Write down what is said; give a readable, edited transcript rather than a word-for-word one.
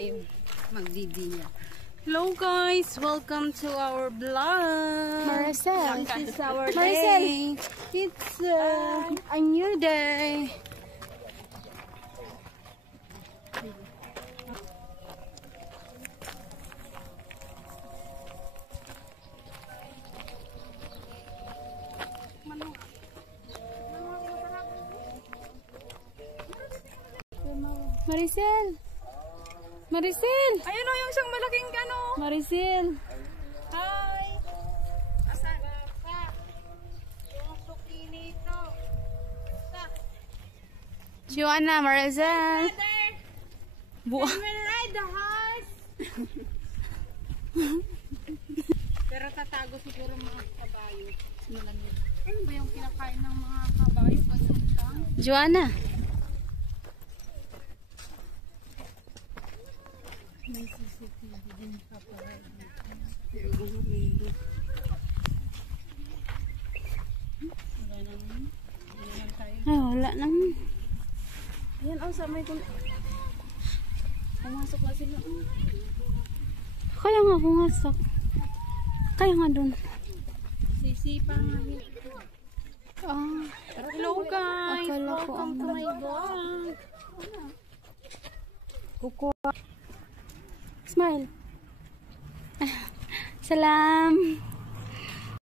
tayo magdidinya. Hello guys, welcome to our vlog. Maricel, this is our day. It's a new day. Maricel! Maricel! Ayun o, yung isang malaking ano. Maricel! Hi! Asan? Yung zucchini ito. Joanna, Maricel! We will ride the horse! Pero tatago siguro mga kabayo. Ano ba yung kinakain ng mga kabayo? Ganyan lang. Joanna! May CCTV din pa pala. Ay, wala naman. Ayan, oh, sa may pumasok na sila. Kaya nga pumasok. Kaya nga dun. Sisipa nga. Ah, Hello guys! akala ko Welcome to my vlog! kukuha. Smile. Salam.